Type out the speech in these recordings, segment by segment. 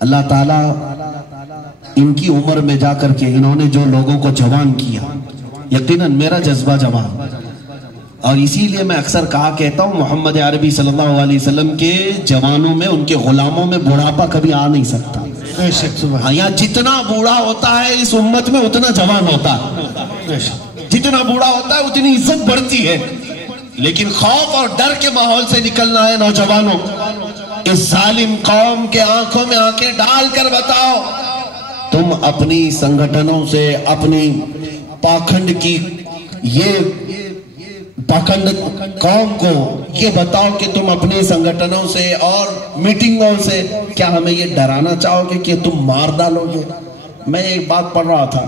اللہ تعالیٰ ان کی عمر میں جا کر کے انہوں نے جو لوگوں کو جوان کیا، یقیناً میرا جذبہ جوان، اور اسی لیے میں اکثر کہا کہتا ہوں محمد عربی صلی اللہ علیہ وسلم کے جوانوں میں، ان کے غلاموں میں بڑھاپا کبھی آ نہیں سکتا۔ یہاں جتنا بوڑھا ہوتا ہے اس امت میں اتنا جوان ہوتا ہے، جتنا بوڑھا ہوتا ہے اتنی عزت بڑھتی ہے۔ لیکن خوف اور ڈر کے ماحول سے نکلنا ہے نوجوانوں، اس ظالم قوم کے آنکھوں میں آنکھیں ڈال کر بتاؤ، تم اپنی سنگھٹنوں سے، اپنی پاکھنڈ کی یہ پاکھنڈ قوم کو یہ بتاؤ کہ تم اپنے سنگھٹنوں سے اور میٹنگوں سے کیا ہمیں یہ ڈرانا چاہو گے کہ تم مار ڈالو گے؟ میں ایک بات پڑھ رہا تھا،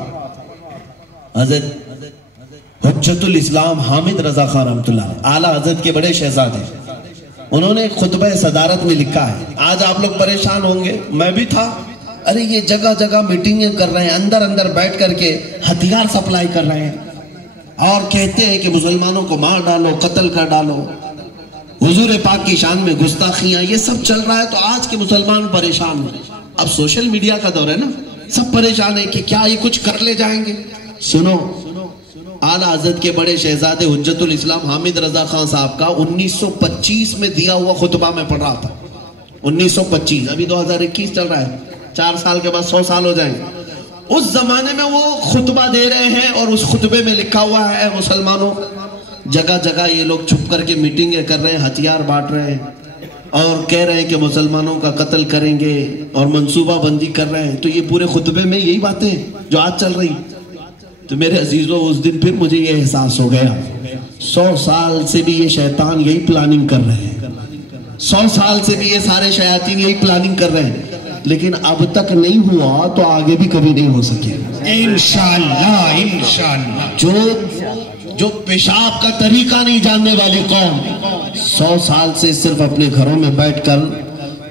حضرت حجت الاسلام حامد رضا خان رحمۃ اللہ علیہ، اعلیٰ حضرت کے بڑے شہزادے، انہوں نے خطبہ صدارت میں لکھا ہے، آج آپ لوگ پریشان ہوں گے، میں بھی تھا، ارے یہ جگہ جگہ میٹنگیں کر رہے ہیں، اندر اندر بیٹھ کر کے ہتھیار سپلائی کر رہے ہیں اور کہتے ہیں کہ مسلمانوں کو مار ڈالو، قتل کر ڈالو، حضور پاک کی شان میں گستاخیاں، یہ سب چل رہا ہے۔ تو آج کے مسلمان پریشان ہیں، اب سوشل میڈیا کا دور ہے نا، سب پریشان ہیں کہ کیا یہ کچھ کر لے جائیں گے۔ سنو، اعلیٰ حضرت کے بڑے شہزادے حجت الاسلام حامد رضا خان صاحب کا 1925 میں دیا ہوا خطبہ میں پڑھ رہا تھا، 1925، ابھی 2021 چل رہا ہے، 4 سال کے بعد 100 سال ہو جائیں گے۔ اس زمانے میں وہ خطبہ دے رہے ہیں اور اس خطبے میں لکھا ہوا ہے، مسلمانوں جگہ جگہ یہ لوگ چھپ کر کے میٹنگیں کر رہے ہیں، ہتھیار بانٹ رہے ہیں اور کہہ رہے ہیں کہ مسلمانوں کا قتل کریں گے اور منصوبہ بندی کر رہے ہیں۔ تو یہ پورے خطبے میں یہی باتیں جو آج چل رہی۔ تو میرے عزیزوں، اس دن پھر مجھے یہ احساس ہو گیا، 100 سال سے بھی یہ شیطان یہی پلاننگ کر رہے ہیں، 100 سال سے بھی یہ سارے شیاطین یہی پلاننگ کر رہے ہیں، لیکن اب تک نہیں ہوا تو آگے بھی کبھی نہیں ہو سکے انشاءاللہ۔ جو پیشاب کا طریقہ نہیں جاننے والی قوم 100 سال سے صرف اپنے گھروں میں بیٹھ کر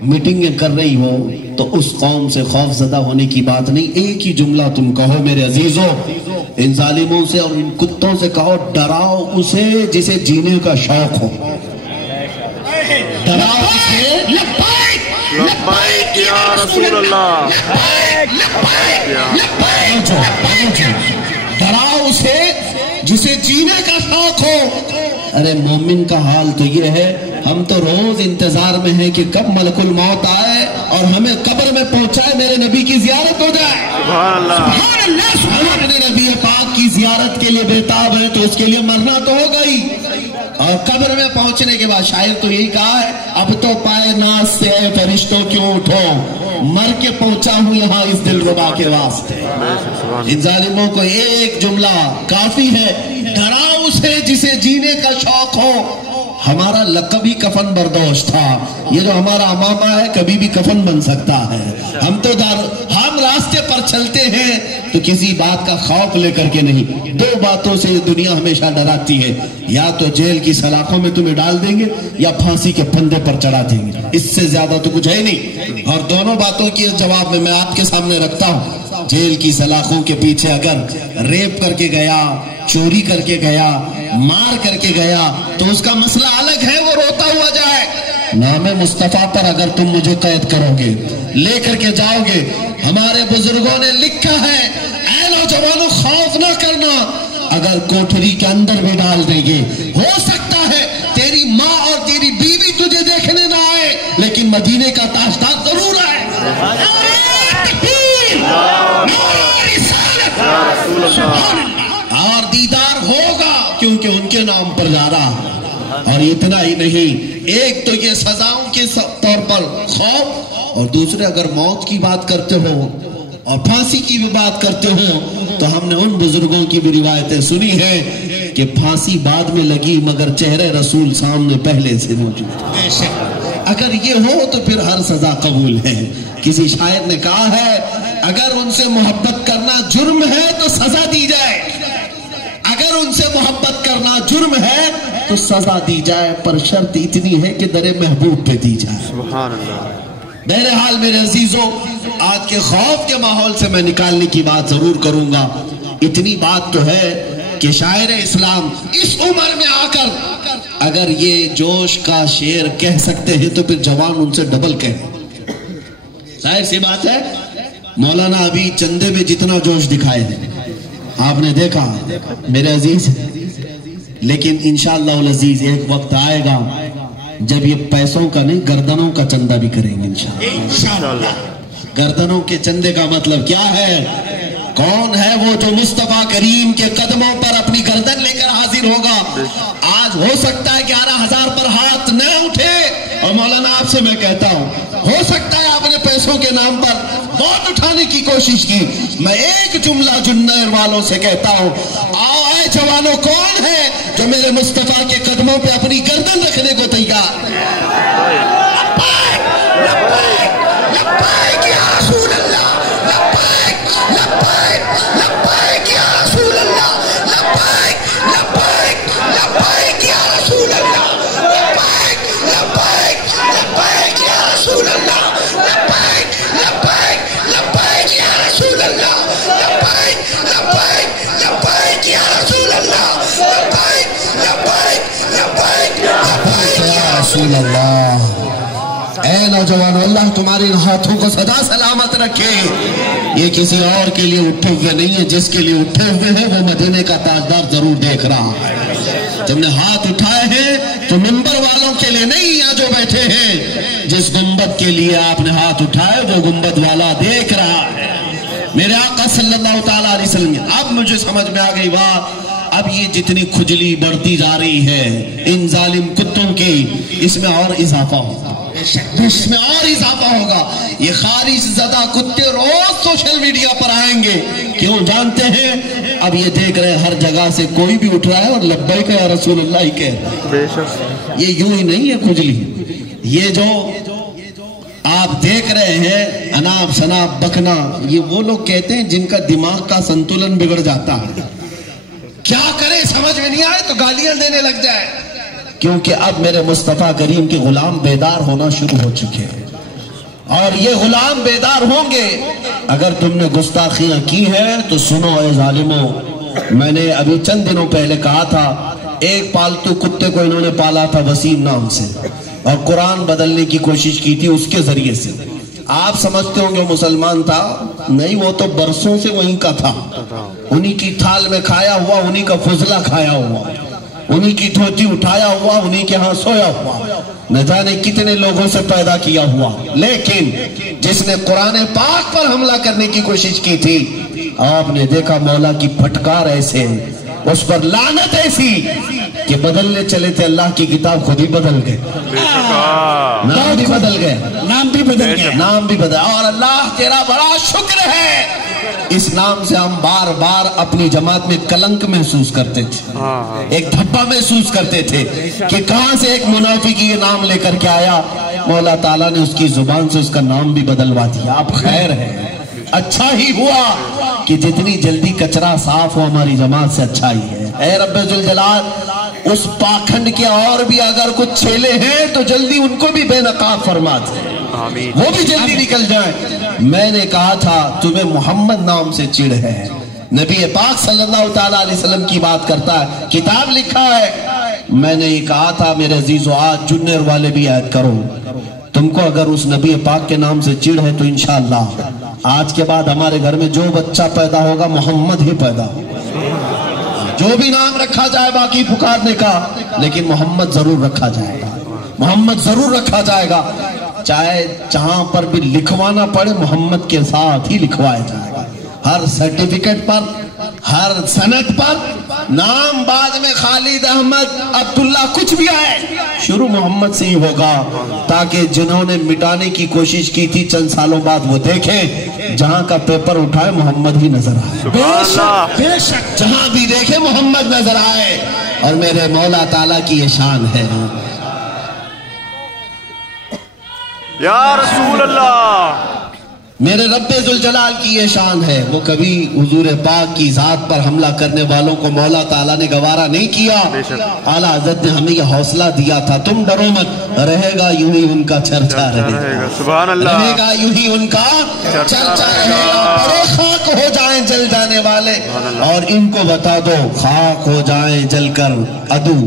میٹنگیں کر رہی ہو تو اس قوم سے خوف زدہ ہونے کی بات نہیں۔ ایک ہی جملہ تم کہو میرے عزیزوں، ان ظالموں سے اور ان کتوں سے کہو، ڈراؤ اسے جسے جینے کا شوق ہو، ڈراؤ اسے، لبیک یا رسول اللہ، ڈراؤ اسے جسے جینے کا شوق ہو۔ ارے مومن کا حال تو یہ ہے، ہم تو روز انتظار میں ہیں کہ کب ملک الموت آئے اور ہمیں قبر میں پہنچائے، میرے نبی کی زیارت ہو جائے۔ سبحان اللہ، سبحان اللہ، ہم اپنے نبی پاک کی زیارت کے لیے بےتاب ہیں تو اس کے لیے مرنا تو ہوگا ہی، اور قبر میں پہنچنے کے بعد شاعر تو یہی کہا ہے، اب تو پائے ناز سے اے فرشتوں کیوں اٹھو، مر کے پہنچا ہوں یہاں اس دلربا کے واسطے۔ ان ظالموں کو ایک جملہ کافی ہے، ڈراؤ اسے جسے جینے کا شوق ہو۔ ہمارا لقب ہی کفن بردوش تھا، یہ جو ہمارا امامہ ہے کبھی بھی کفن بن سکتا ہے۔ ہم تو ہم راستے پر چلتے ہیں تو کسی بات کا خوف لے کر کے نہیں، 2 باتوں سے دنیا ہمیشہ ڈراتی ہے، یا تو جیل کی سلاخوں میں تمہیں ڈال دیں گے یا پھانسی کے پھندے پر چڑھا دیں گے، اس سے زیادہ تو کچھ ہے نہیں۔ اور دونوں باتوں کے جواب میں آپ کے سامنے رکھتا ہوں، جیل کی سلاخوں کے پیچھے اگر ریپ کر کے گیا، چوری کر کے گیا، مار کر کے گیا تو اس کا مسئلہ الگ ہے، وہ روتا ہوا جائے۔ نام مصطفیٰ پر اگر تم مجھے قید کرو گے، لے کر کے جاؤ گے، ہمارے بزرگوں نے لکھا ہے، اے نوجوانوں خوف نہ کرنا، اگر کوٹھری کے اندر بھی ڈال دیں گے، ہو سکتا ہے تیری ماں اور تیری بیوی تجھے دیکھنے نہ آئے لیکن مدینے کا تاجدار ضرور آئے۔ اور دیدار ہوگا کیونکہ ان کے نام پر جا رہا۔ اور اتنا ہی نہیں، ایک تو یہ سزاؤں کے طور پر خوف، اور دوسرے اگر موت کی بات کرتے ہو اور پھانسی کی بھی بات کرتے ہو تو ہم نے ان بزرگوں کی بھی روایتیں سنی ہیں کہ پھانسی بعد میں لگی مگر چہرے رسول سامنے پہلے سے موجود۔ اگر یہ ہو تو پھر ہر سزا قبول ہے۔ کسی شاعر نے کہا ہے، اگر ان سے محبت کرنا جرم ہے تو سزا دی جائے، اگر ان سے محبت کرنا جرم ہے تو سزا دی جائے، پر شرط اتنی ہے کہ در محبوب پہ دی جائے۔ سبحان اللہ۔ بہرحال میرے عزیزوں، آج کے خوف کے ماحول سے میں نکالنے کی بات ضرور کروں گا۔ اتنی بات تو ہے کہ شاعر اسلام اس عمر میں آ کر اگر یہ جوش کا شعر کہہ سکتے ہیں تو پھر جوان ان سے ڈبل کہیں۔ ظاہر سی بات ہے مولانا ابھی چندے میں جتنا جوش دکھائے ہیں آپ نے دیکھا میرے عزیز، لیکن انشاءاللہ العزیز ایک وقت آئے گا جب یہ پیسوں کا نہیں گردنوں کا چندہ بھی کریں گے انشاءاللہ۔ گردنوں کے چندے کا مطلب کیا ہے؟ کون ہے وہ جو مصطفیٰ کریم کے قدموں پر اپنی گردن لے کر حاضر ہوگا؟ آج ہو سکتا ہے 11,000 پر ہاتھ نہ اٹھے، اور مولانا آپ سے میں کہتا ہوں ہو سکتا ہے آپ نے پیسوں کے نام پر بہت اٹھانے کی کوشش کی، میں ایک جملہ جنیر والوں سے کہتا ہوں، آؤ اے جوانوں، کون ہے جو میرے مصطفیٰ کے قدموں پہ اپنی گردن رکھنے کو تیار ہے؟ لبیک یا رسول اللہ، لبیک لبیک لبیک یا رسول اللہ، لبیک لبیک لبیک یا رسول اللہ، لبیک لبیک لبیک یا رسول اللہ، لبیک لبیک لبیک یا رسول اللہ، لبیک لبیک لبیک یا رسول اللہ، لبیک لبیک لبیک لبیک یا رسول اللہ۔ اے نوجوانوں، اللہ تمہارے ہاتھوں کو سدا سلامت رکھے۔ یہ کسی اور کے لیے اٹھے ہوئے نہیں ہے، جس کے لیے اٹھے ہوئے ہیں وہ مدینے کا تاجدار ضرور دیکھ رہا ہے۔ تم نے ہاتھ اٹھائے ہیں تو منبر والوں کے لیے نہیں، یہاں جو بیٹھے ہیں جس گنبد کے لیے آپ نے ہاتھ اٹھائے وہ گنبد والا دیکھ رہا ہے۔ میرے آقا صلی اللہ تعالیٰ علیہ وسلم، اب مجھے سمجھ میں آ گئی بات، اب یہ جتنی کھجلی بڑھتی جا رہی ہے ان ظالم کتوں کی، اس میں اور اضافہ ہوگا، اس میں اور اضافہ ہوگا۔ یہ خارج زدہ کتے روز سوشل میڈیا پر آئیں گے، کیوں جانتے ہیں؟ اب یہ دیکھ رہے ہر جگہ سے کوئی بھی اٹھ رہا ہے اور لبیک یا رسول اللہ ہی کہہ رہا ہے۔ یہ یوں ہی نہیں ہے کھجلی، یہ جو آپ دیکھ رہے ہیں اناب شناب بکنا، یہ وہ لوگ کہتے ہیں جن کا دماغ کا سنتولن بگڑ جاتا ہے، کیا کرے سمجھ میں نہیں آئے تو گالیاں دینے لگ جائے، کیونکہ اب میرے مصطفیٰ کریم کے غلام بیدار ہونا شروع ہو چکے ہیں، اور یہ غلام بیدار ہوں گے۔ اگر تم نے گستاخیاں کی ہے تو سنو اے ظالموں، میں نے ابھی چند دنوں پہلے کہا تھا ایک پالتو کتے کو انہوں نے پالا تھا وسیم نام سے، اور قرآن بدلنے کی کوشش کی تھی اس کے ذریعے سے۔ آپ سمجھتے ہوں گے وہ مسلمان تھا، نہیں، وہ تو برسوں سے وہیں کا تھا، انہی کی تھال میں کھایا ہوا، انہی کا فضلہ کھایا ہوا، انہی کی دھوتی اٹھایا ہوا، انہی کے ہاں سویا ہوا، نہ جانے کتنے لوگوں سے پیدا کیا ہوا، لیکن جس نے قرآن پاک پر حملہ کرنے کی کوشش کی تھی، آپ نے دیکھا مولا کی پھٹکار ایسے، اس پر لعنت ایسی کہ بدلنے چلے تھے اللہ کی کتاب خود ہی بدل گئے، نام بھی بدل گئے، نام بھی بدل، اور اللہ تیرا بڑا شکر ہے، اس نام سے ہم بار بار اپنی جماعت میں کلنک محسوس کرتے تھے، ایک دھبا محسوس کرتے تھے کہ کہاں سے ایک منافقی یہ نام لے کر کے آیا، مولا تعالیٰ نے اس کی زبان سے اس کا نام بھی بدلوا دیا۔ آپ خیر ہے، اچھا ہی ہوا کہ جتنی جلدی کچرا صاف ہو ہماری جماعت سے اچھا ہی ہے۔ اے رب ذوالجلال، اس پاکھنڈ کے اور بھی اگر کچھ چھیلے ہیں تو جلدی ان کو بھی بے نقاب فرما دے، وہ بھی جلدی نکل جائیں۔ میں نے کہا تھا تمہیں محمد نام سے چڑ ہے، نبی پاک صلی اللہ تعالیٰ علیہ وسلم کی بات کرتا ہے، کتاب لکھا ہے، میں نے یہ کہا تھا میرے عزیزو آج جنیر والے بھی عہد کرو، تم کو اگر اس نبی پاک کے نام سے چڑ ہے تو انشاءاللہ آج کے بعد ہمارے گھر میں جو بچہ پیدا ہوگا محمد ہی پیدا ہوگا، جو بھی نام رکھا جائے باقی پکارنے کا، لیکن محمد ضرور رکھا جائے گا، محمد ضرور رکھا جائے گا، چاہے جہاں پر بھی لکھوانا پڑے محمد کے ساتھ ہی لکھوایا جائے گا، ہر سرٹیفکیٹ پر، ہر سند پر نام بعد میں خالد احمد عبداللہ کچھ بھی آئے، شروع محمد سے ہی ہوگا، تاکہ جنہوں نے مٹانے کی کوشش کی تھی چند سالوں بعد وہ دیکھیں جہاں کا پیپر اٹھائے محمد ہی نظر آئے، بے شک جہاں بھی دیکھے محمد نظر آئے، اور میرے مولا تعالیٰ کی یہ شان ہے۔ یا رسول اللہ، میرے رب ذوالجلال کی یہ شان ہے، وہ کبھی حضور پاک کی ذات پر حملہ کرنے والوں کو مولا تعالیٰ نے گوارا نہیں کیا، اعلیٰ حضرت نے ہمیں یہ حوصلہ دیا تھا تم ڈرو مت، رہے گا یوں ہی ان کا چرچا رہے گا، سبحان اللہ، رہے گا یوں ہی ان کا چرچا رہے گا، بڑے خاک ہو جائیں جل جانے والے، اور ان کو بتا دو خاک ہو جائیں جل کر عدو،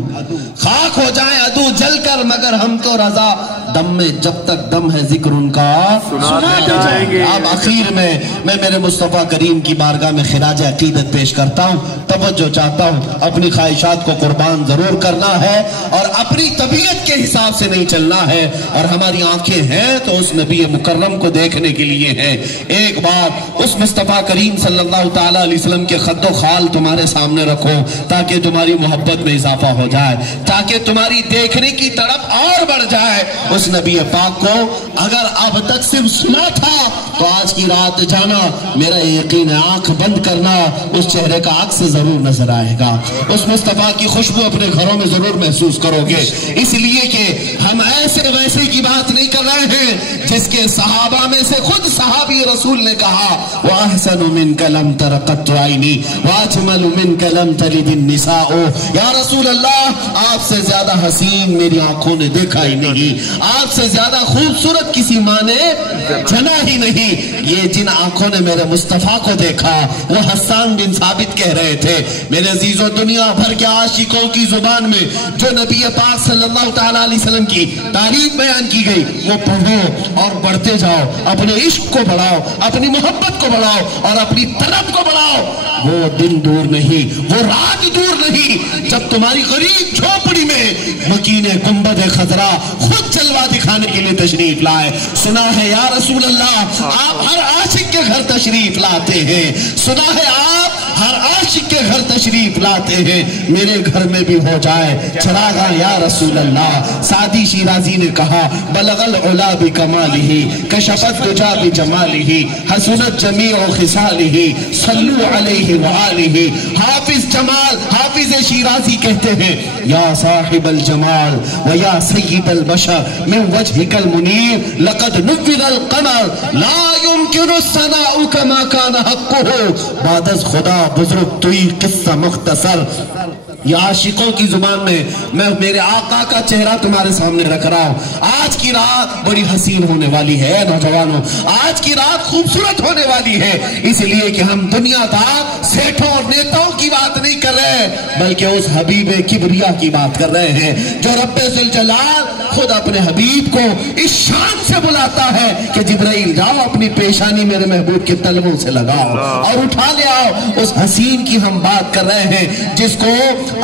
خاک ہو جائیں عدو جل کر، مگر ہم تو رضا دم میں جب تک دم ہے ذکر ان کا سناتے جائیں گے۔ اب آخر میں میرے مصطفیٰ کریم کی بارگاہ میں خراج عقیدت پیش کرتا ہوں، توجہ چاہتا ہوں، اپنی خواہشات کو قربان ضرور کرنا ہے اور اپنی طبیعت کے حساب سے نہیں چلنا ہے، اور ہماری آنکھیں ہیں تو اس نبی مکرم کو دیکھنے کے لیے ہیں۔ ایک بات اس مصطفیٰ کریم صلی اللہ تعالیٰ علیہ وسلم کے خد و خال تمہارے سامنے رکھو تاکہ تمہاری محبت میں اضافہ ہو جائے، تاکہ تمہاری دیکھنے کی طرف اور بڑھ جائے اس نبی پاک کو۔ اگر اب تک صرف سنا تھا تو آج کی رات جانا، میرا یقین ہے آنکھ بند کرنا، اس چہرے کا عکس ضرور نظر آئے گا، اس مصطفیٰ کی خوشبو اپنے گھروں میں ضرور محسوس کرو گے، اس لیے کہ ہم ایسے ویسے کی بات نہیں کر رہے ہیں جس کے صحابہ میں سے خود صحابی رسول نے کہا وَأَحْسَنُ مِنْكَ لَمْ تَرَ قَطُّ عَيْنِي وَأَجْمَلُ مِنْكَ لَمْ تَلِدِ النِّسَاءُ۔ یا رسول اللہ، آپ سے زیادہ حسین میری آنکھوں نے دیکھا ہی نہیں، آپ سے زیادہ خوبصورت کسی ماں نے جنا ہی نہیں۔ یہ جن آنکھوں نے میرے مصطفیٰ کو دیکھا وہ حسان بن ثابت کہہ رہے تھے میرے عزیزوں، دنیا بھر کے عاشقوں کی زبان میں جو نبی پاک صلی اللہ تعالیٰ علیہ وسلم کی تعریف بیان کی گئی وہ پڑھو اور بڑھتے جاؤ، اپنے عشق کو بڑھاؤ، اپنی محبت کو بڑھاؤ اور اپنی طلب کو بڑھاؤ۔ وہ دن دور نہیں، وہ رات دور نہیں جب تمہاری غریب جھوپڑی میں مکین گنبد خضرا خود جلوہ دکھانے کے لیے تشریف لائے۔ سنا ہے یا رسول اللہ آپ ہر عاشق کے گھر تشریف لاتے ہیں، سنا ہے آپ ہر عاشق کے گھر تشریف لاتے ہیں، میرے گھر میں بھی ہو جائے چراغاں یا رسول اللہ۔ سعدی شیرازی نے کہا بلغ العلا بکمالہ کشف الدجا بجمالہ حسنت جمیع خصالہ صلو علیہ وآلہ۔ حافظ جمال، حافظ شیرازی کہتے ہیں یا صاحب الجمال و یا سید البشر من وجهک المنیر لقد نور القمر لا يمکن الثناء كما كان حقه۔ بعد از خدا بزرگ توئی قصہ مختصر۔ یہ عاشقوں کی زبان میں میرے آقا کا چہرہ تمہارے سامنے رکھ رہا ہوں۔ آج کی رات بڑی حسین ہونے والی ہے نوجوانوں، آج کی رات خوبصورت ہونے والی ہے، اس لیے کہ ہم دنیا دار سیٹھوں اور نیتاؤں کی بات نہیں کر رہے بلکہ اس حبیب کبریا کی بات کر رہے ہیں جو رب ذوالجلال خود اپنے حبیب کو اس شان سے بلاتا ہے کہ جبرائیل جاؤ اپنی پیشانی میرے محبوب کے تلووں سے لگاؤ اور اٹھا لے آؤ۔ اس حسین کی ہم بات کر رہے ہیں جس کو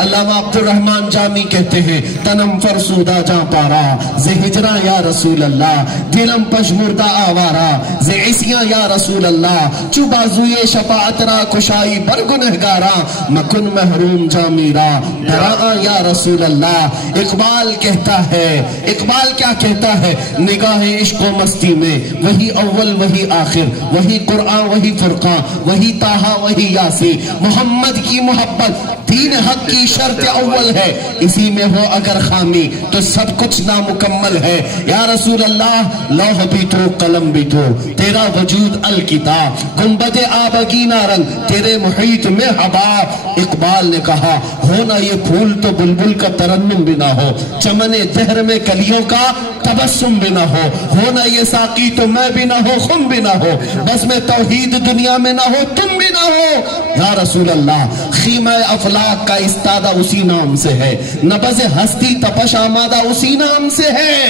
علامہ عبد الرحمن جامی کہتے ہیں تنم فرسودہ جاں پارا زِ ہجرہ یا رسول اللہ، دلم پشمردہ آوارا زِ عصیاں یا رسول اللہ، چو بازوئے شفاعت را کشائی برگنہگارا مکن محروم جامیرا دراں یا رسول اللہ۔ اقبال کہتا ہے، اقبال کیا کہتا ہے؟ نگاہ عشق و مستی میں وہی اول وہی آخر، وہی قرآن وہی فرقان، وہی طٰہٰ وہی یاسین، محمد کی محبت دین حق کی شرط اول ہے، اسی میں ہو اگر خامی تو سب کچھ نامکمل ہے۔ یا رسول اللہ لوح بھی تو قلم بھی تو تیرا وجود الکتاب، گنبد آبگینہ رنگ تیرے محیط میں حباب۔ اقبال نے کہا ہونا یہ پھول تو بلبل کا ترنم بھی نہ ہو، چمن دہر میں کلیوں کا تبسم بھی نہ ہو، ہونا یہ ساقی تو میں بھی نہ ہو خم بھی نہ ہو، بس میں توحید دنیا میں نہ ہو تم بھی نہ ہو۔ یا رسول اللہ خیمہ افلاک کا استادہ اسی نام سے ہے، نبض ہستی تپش آمادہ اسی نام سے ہے۔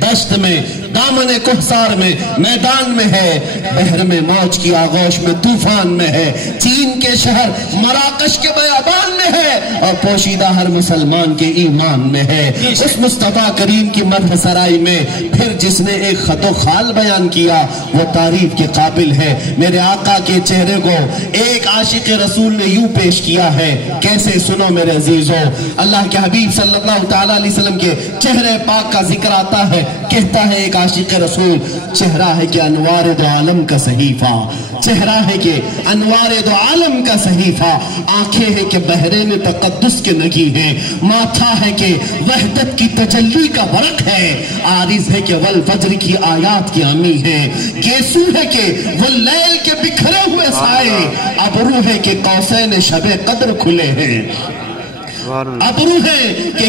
دشت میں دامن کوہسار میں میدان میں ہے، بحر میں موج کی آغوش میں طوفان میں ہے، چین کے شہر مراکش کے بیابان میں ہے اور پوشیدہ ہر مسلمان کے ایمان میں ہے۔ اس مصطفیٰ کریم کی مدح سرائی میں پھر جس نے ایک خط و خال بیان کیا وہ تعریف کے قابل ہے۔ میرے آقا کے چہرے کو ایک عاشق رسول نے یوں پیش کیا ہے، کیسے سنو میرے عزیزو۔ اللہ کے حبیب صلی اللہ تعالیٰ علیہ وسلم کے چہرے پاک کا ذکر آتا ہے، کہتا ہے ایک عاشق رسول چہرہ ہے کہ انوار دو عالم کا صحیفہ، چہرہ ہے کہ انوار دو عالم کا صحیفہ، آنکھیں ہیں کہ بحرین تقدس کے نگی ہیں، ماتھا ہے کہ وحدت کی تجلی کا برق ہے، عارض ہے کہ والفجر کی آیات کی امی ہے، گیسو ہے کہ واللیل کے بکھرے ہوئے سائے، ابرو ہے کہ قوسین شب قدر کھلے ہیں، ابرو ہے کہ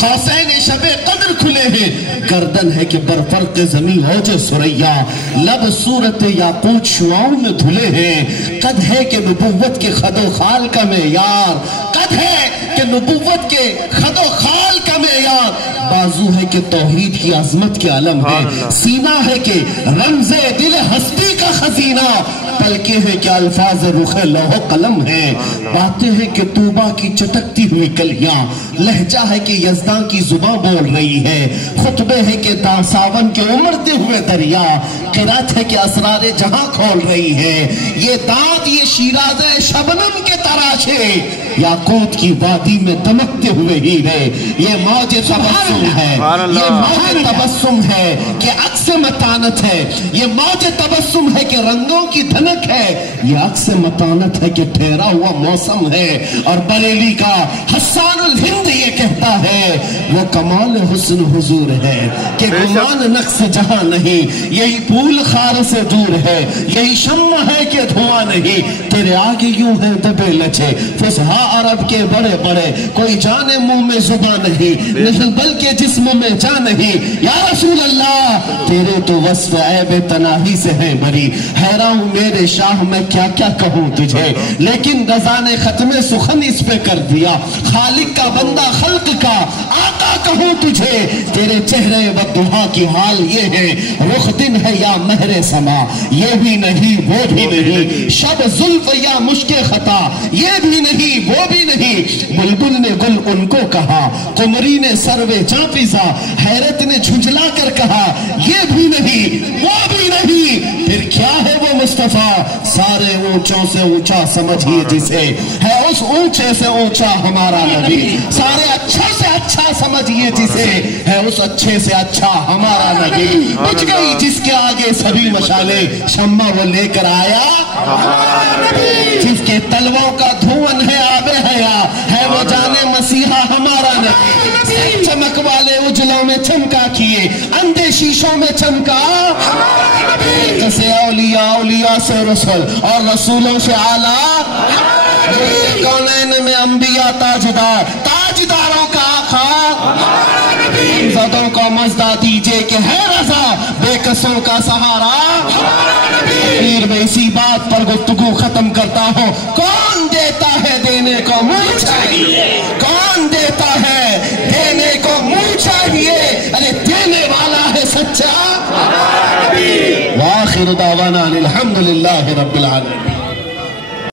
قوسین شب قدر کھلے ہیں، گردن ہے کہ برفرق زمین اوج سریا، لب صورت یاقوت شعاؤں میں دھلے ہیں، قد ہے کہ نبوت کے خد و خال کا معیار، قد ہے کہ نبوت کے خد و خال کا معیار بازو ہے کہ توحید کی عظمت کے علم ہے، سینہ ہے کہ رمز دل ہستی کا خزینہ، پلکیں ہیں کہ الفاظ رخ لوح قلم ہے، باتیں ہیں کہ طوبہ کی چٹکتی ہوئی کلیاں، لہجہ ہے کہ یزداں کی زباں بول رہی ہے، خطبے ہیں کہ ساون کے امڑتے ہوئے دریا، قرات ہے کہ اسرار جہاں کھول رہی ہے، یہ دانت یہ شیراز شبنم کے تراشے، یاقوت کی وادی میں دمکتے ہوئے ہیرے، یہ موج تبسم ہے، یہ موج تبسم ہے کہ عکس متانت ہے، یہ موج تبسم ہے کہ رنگوں کی دھنک ہے، یہ عکس متانت ہے کہ ٹھہرا ہوا موسم ہے، اور بریلی کا حسان الہند یہ کہتا ہے وہ کمال حسن حضور ہے کہ گمان نقص جہاں نہیں، یہی پھول خار سے دور ہے، یہی شمع ہے کہ دھواں نہیں، تیرے آگے یوں ہے دبے لچے فصحا عرب کے بڑے بڑے، کوئی جانے منہ میں زبان نہیں بلکہ جسم میں جان نہیں، یا رسول اللہ تیرے تو وصف عیب تناہی سے ہے بری، حیران ہوں میرے شاہ میں کیا کیا کہوں تجھے، لیکن رضا نے ختم سخن اس پہ کر دیا، خالق کا بندہ خلق کا آقا کہوں تجھے، تیرے چہرے بددعا کی حال یہ ہے، رخ دن ہے یا مہر سما، یہ بھی نہیں وہ بھی نہیں، شب زلف یا مشک خطا، یہ بھی نہیں وہ بھی نہیں، بلبل نے گل ان کو کہا، قمری نے سروے جاں پیزا، حیرت نے جھنجلا کر کہا، یہ بھی نہیں وہ بھی نہیں، پھر کیا ہے وہ مصطفیٰ، سارے اونچوں سے اونچا سمجھیے جسے، ہے اس اونچے سے اونچا ہمارا نبی، سارے اچھا سے اچھا سمجھیے جسے، ہے اس اچھے سے اچھا ہمارا نبی، بچ گئی جس کے آگے سبھی مشالے، شمع وہ لے کر آیا جس کے تلووں کا دھون ہے آب حیا، ہے وہ جانے مسیحا ہمارا نبی، چمک والے اجلوں میں چمکا کیے، اندھے شیشوں میں چمکا کسے اولیاء سے رسول اور رسولوں سے اعلیٰ، کونین میں انبیاء تاجداروں کا آقا، زدوں کو مزدہ دیجئے کہ ہے رضا بے کسوں کا سہارا، پھر میں اسی بات پر گفتگو ختم کرتا ہوں، کون دیتا ہے دینے کو منہ چاہیے، کون دیتا ہے دینے کو منہ چاہیے، ارے دینے والا ہے سچا، وآخر دعوانا الحمدللہ رب العالمین۔